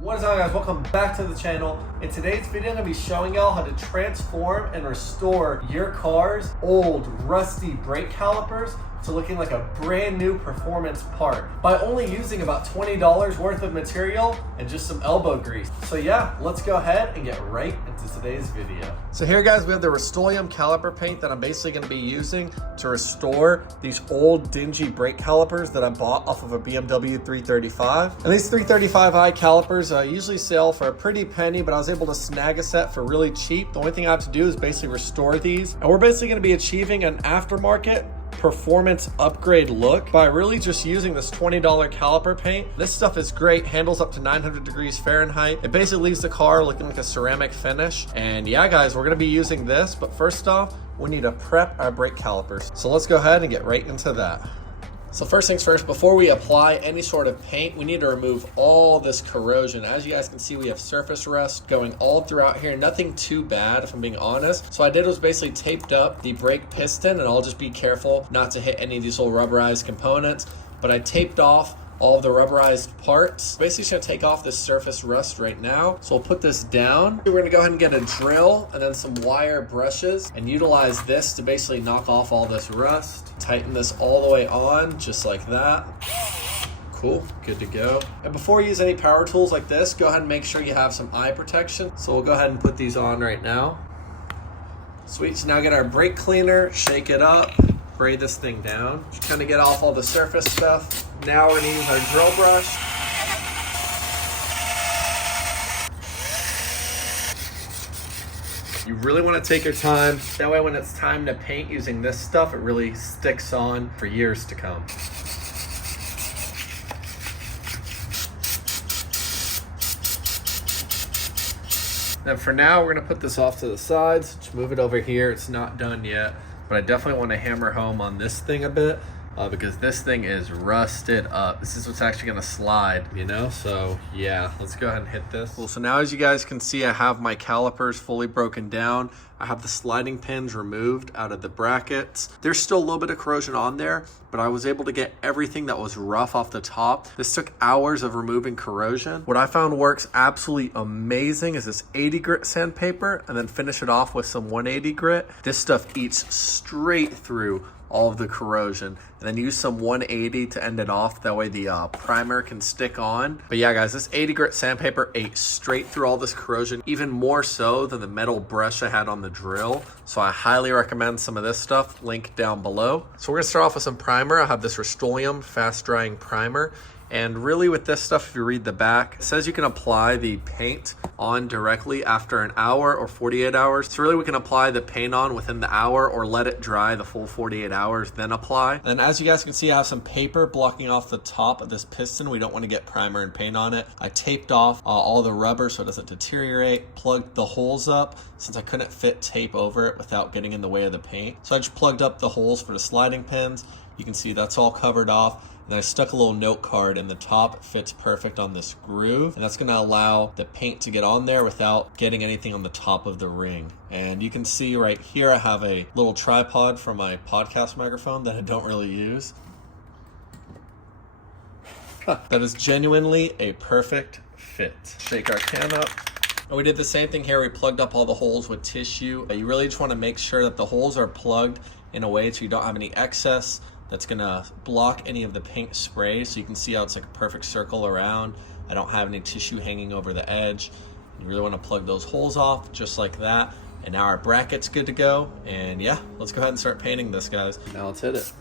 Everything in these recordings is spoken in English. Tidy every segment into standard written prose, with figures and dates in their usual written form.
What is up, guys? Welcome back to the channel. In today's video, I'm going to be showing y'all how to transform and restore your car's old rusty brake calipers to looking like a brand new performance part by only using about $20 worth of material and just some elbow grease. So yeah, let's go ahead and get right into today's video. So here, guys, we have the Rust-Oleum caliper paint that I'm basically going to be using to restore these old dingy brake calipers that I bought off of a BMW 335. And these 335i calipers usually sell for a pretty penny, but I was able to snag a set for really cheap. The only thing I have to do is basically restore these, and we're basically going to be achieving an aftermarket performance upgrade look by really just using this $20 caliper paint. This stuff is great, handles up to 900 degrees Fahrenheit. It basically leaves the car looking like a ceramic finish. And yeah, guys, we're gonna be using this, but first off, we need to prep our brake calipers. So let's go ahead and get right into that. So first things first, before we apply any sort of paint, we need to remove all this corrosion. As you guys can see, we have surface rust going all throughout here. Nothing too bad, if I'm being honest. So I did was basically taped up the brake piston, and I'll just be careful not to hit any of these little rubberized components. But I taped off all of the rubberized parts. Basically just gonna take off this surface rust right now. So we'll put this down. We're gonna go ahead and get a drill and then some wire brushes and utilize this to basically knock off all this rust. Tighten this all the way on, just like that. Cool, good to go. And before you use any power tools like this, go ahead and make sure you have some eye protection. So we'll go ahead and put these on right now. Sweet, so now get our brake cleaner, shake it up, braid this thing down. Just kind of get off all the surface stuff. Now we're gonna use our drill brush. You really want to take your time. That way when it's time to paint using this stuff, it really sticks on for years to come. Then for now, we're gonna put this off to the sides. Just move it over here. It's not done yet, but I definitely want to hammer home on this thing a bit. Because this thing is rusted up. This is what's actually gonna slide, you know? So yeah, let's go ahead and hit this. Cool, so now as you guys can see, I have my calipers fully broken down. I have the sliding pins removed out of the brackets. There's still a little bit of corrosion on there, but I was able to get everything that was rough off the top. This took hours of removing corrosion. What I found works absolutely amazing is this 80 grit sandpaper, and then finish it off with some 180 grit. This stuff eats straight through all of the corrosion, and then use some 180 to end it off. That way the primer can stick on. But yeah, guys, this 80 grit sandpaper ate straight through all this corrosion, even more so than the metal brush I had on the drill. So I highly recommend some of this stuff, link down below. So we're gonna start off with some primer. I have this Rust-Oleum fast drying primer. And really with this stuff, if you read the back, it says you can apply the paint on directly after an hour or 48 hours. So really we can apply the paint on within the hour or let it dry the full 48 hours, then apply. And as you guys can see, I have some paper blocking off the top of this piston. We don't want to get primer and paint on it. I taped off all the rubber so it doesn't deteriorate, plugged the holes up since I couldn't fit tape over it without getting in the way of the paint. So I just plugged up the holes for the sliding pins. You can see that's all covered off. And I stuck a little note card in the top. It fits perfect on this groove. And that's gonna allow the paint to get on there without getting anything on the top of the ring. And you can see right here, I have a little tripod for my podcast microphone that I don't really use. That is genuinely a perfect fit. Shake our can up. And we did the same thing here. We plugged up all the holes with tissue. You really just wanna make sure that the holes are plugged in a way so you don't have any excess that's gonna block any of the paint spray. So you can see how it's like a perfect circle around. I don't have any tissue hanging over the edge. You really wanna plug those holes off just like that. And now our bracket's good to go. And yeah, let's go ahead and start painting this, guys. Now let's hit it.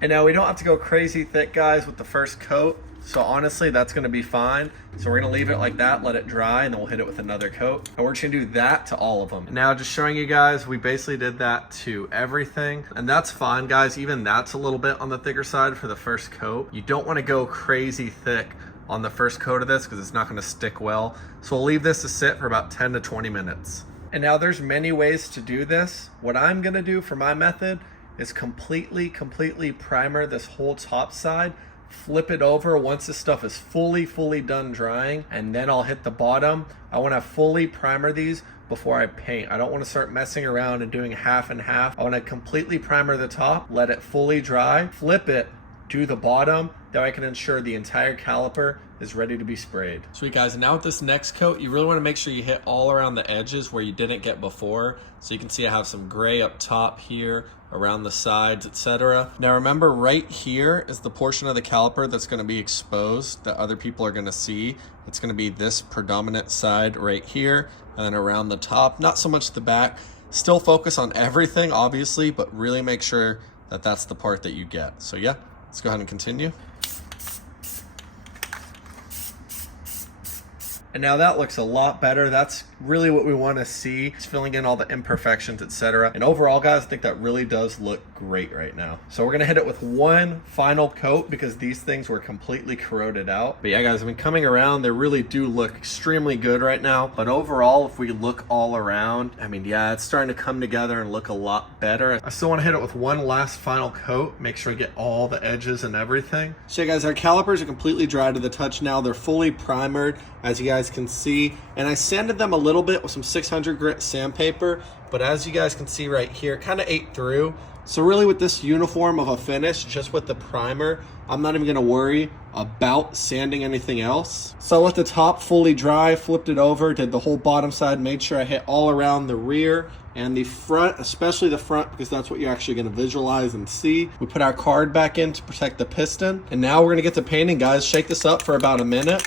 And now we don't have to go crazy thick, guys, with the first coat. So honestly, that's gonna be fine. So we're gonna leave it like that, let it dry, and then we'll hit it with another coat. And we're just gonna do that to all of them. And now just showing you guys, we basically did that to everything. And that's fine, guys. Even that's a little bit on the thicker side for the first coat. You don't wanna go crazy thick on the first coat of this because it's not gonna stick well. So we'll leave this to sit for about 10 to 20 minutes. And now there's many ways to do this. What I'm gonna do for my method is completely primer this whole top side, flip it over once this stuff is fully done drying, and then I'll hit the bottom. I want to fully primer these before I paint. I don't want to start messing around and doing half and half. I want to completely primer the top, let it fully dry, flip it, do the bottom. That way I can ensure the entire caliper is ready to be sprayed. Sweet guys, and now with this next coat, you really want to make sure you hit all around the edges where you didn't get before. So you can see I have some gray up top here, around the sides, etc. Now remember, right here is the portion of the caliper that's going to be exposed that other people are going to see. It's going to be this predominant side right here, and then around the top, not so much the back. Still focus on everything, obviously, but really make sure that that's the part that you get. So yeah, let's go ahead and continue. And now that looks a lot better. That's really what we want to see. It's filling in all the imperfections, etc. And overall, guys, I think that really does look great right now. So we're going to hit it with one final coat because these things were completely corroded out. But yeah, guys, I mean, coming around, they really do look extremely good right now. But overall, if we look all around, I mean, yeah, it's starting to come together and look a lot better. I still want to hit it with one last final coat. Make sure I get all the edges and everything. So yeah, guys, our calipers are completely dry to the touch now. They're fully primered, as you guys can see, and I sanded them a little bit with some 600 grit sandpaper, but as you guys can see right here, kind of ate through. So really with this uniform of a finish, just with the primer, I'm not even going to worry about sanding anything else. So with the top fully dry, flipped it over, did the whole bottom side, made sure I hit all around the rear and the front, especially the front, because that's what you're actually going to visualize and see. We put our card back in to protect the piston, and now we're going to get to painting, guys. Shake this up for about a minute.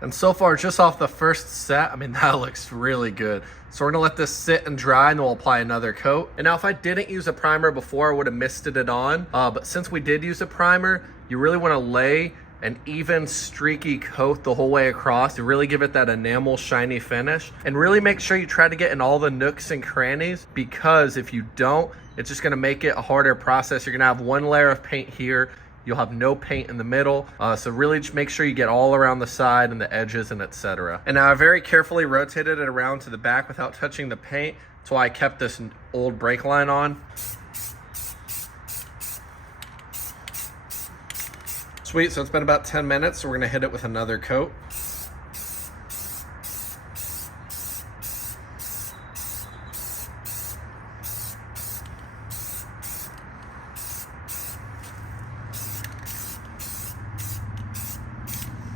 And so far, just off the first set, I mean, that looks really good. So we're gonna let this sit and dry, and then we'll apply another coat. And now if I didn't use a primer before, I would have misted it on. But since we did use a primer, you really wanna lay an even streaky coat the whole way across to really give it that enamel shiny finish. And really make sure you try to get in all the nooks and crannies, because if you don't, it's just gonna make it a harder process. You're gonna have one layer of paint here, you'll have no paint in the middle. So really just make sure you get all around the side and the edges and etc. And now I very carefully rotated it around to the back without touching the paint. That's why I kept this old brake line on. Sweet, so it's been about 10 minutes, so we're gonna hit it with another coat.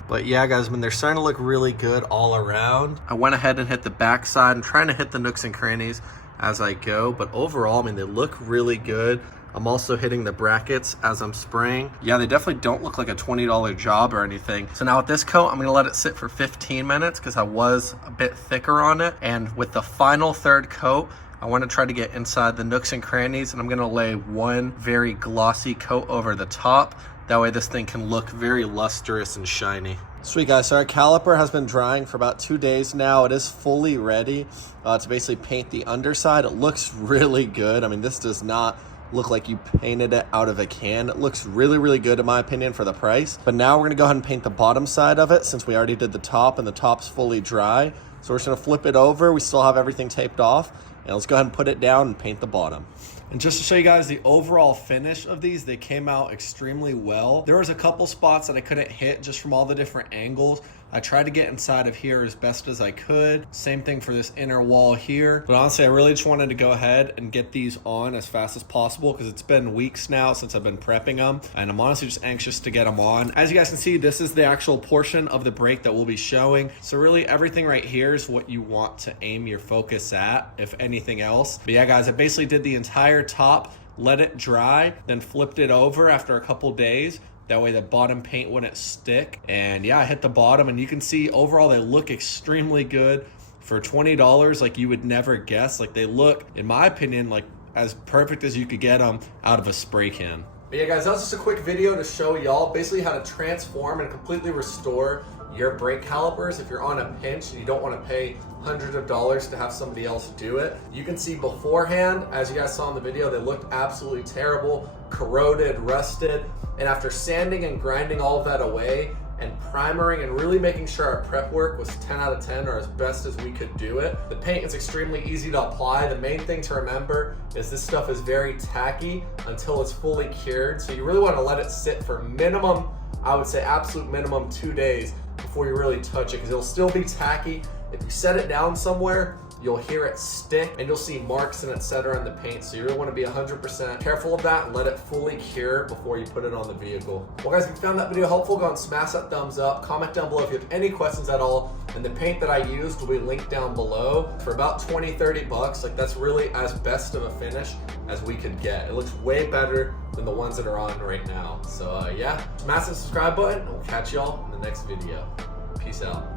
But yeah, guys, I mean, they're starting to look really good all around. I went ahead and hit the back side. I'm trying to hit the nooks and crannies as I go, but overall, I mean, they look really good. I'm also hitting the brackets as I'm spraying. Yeah, they definitely don't look like a $20 job or anything. So now with this coat, I'm gonna let it sit for 15 minutes because I was a bit thicker on it. And with the final third coat, I want to try to get inside the nooks and crannies, and I'm gonna lay one very glossy coat over the top. That way this thing can look very lustrous and shiny. Sweet guys, so our caliper has been drying for about 2 days now. It is fully ready to basically paint the underside. It looks really good. I mean, this does not look like you painted it out of a can. It looks really, really good in my opinion for the price. But now we're gonna go ahead and paint the bottom side of it since we already did the top and the top's fully dry. So we're just gonna flip it over. We still have everything taped off. And let's go ahead and put it down and paint the bottom. And just to show you guys the overall finish of these, they came out extremely well. There was a couple spots that I couldn't hit just from all the different angles. I tried to get inside of here as best as I could. Same thing for this inner wall here. But honestly, I really just wanted to go ahead and get these on as fast as possible because it's been weeks now since I've been prepping them. And I'm honestly just anxious to get them on. As you guys can see, this is the actual portion of the brake that we'll be showing. So really everything right here is what you want to aim your focus at, if anything else. But yeah, guys, I basically did the entire top, let it dry, then flipped it over after a couple days. That way the bottom paint wouldn't stick. And yeah, I hit the bottom, and you can see overall they look extremely good for $20. Like, you would never guess. Like, they look, in my opinion, like as perfect as you could get them out of a spray can. But yeah, guys, that was just a quick video to show y'all basically how to transform and completely restore your brake calipers. If you're on a pinch and you don't want to pay hundreds of dollars to have somebody else do it, you can see beforehand, as you guys saw in the video, they looked absolutely terrible, corroded, rusted. And after sanding and grinding all of that away and primering and really making sure our prep work was 10 out of 10 or as best as we could do it, the paint is extremely easy to apply. The main thing to remember is this stuff is very tacky until it's fully cured. So you really want to let it sit for minimum, I would say absolute minimum 2 days before you really touch it, because it'll still be tacky. If you set it down somewhere, you'll hear it stick and you'll see marks and etc. in the paint. So you really want to be 100% careful of that and let it fully cure before you put it on the vehicle. Well guys, if you found that video helpful, go and smash that thumbs up. Comment down below if you have any questions at all. And the paint that I used will be linked down below for about 20-30 bucks. Like, that's really as best of a finish as we could get. It looks way better than the ones that are on right now. So yeah, smash the subscribe button and we'll catch y'all in the next video. Peace out.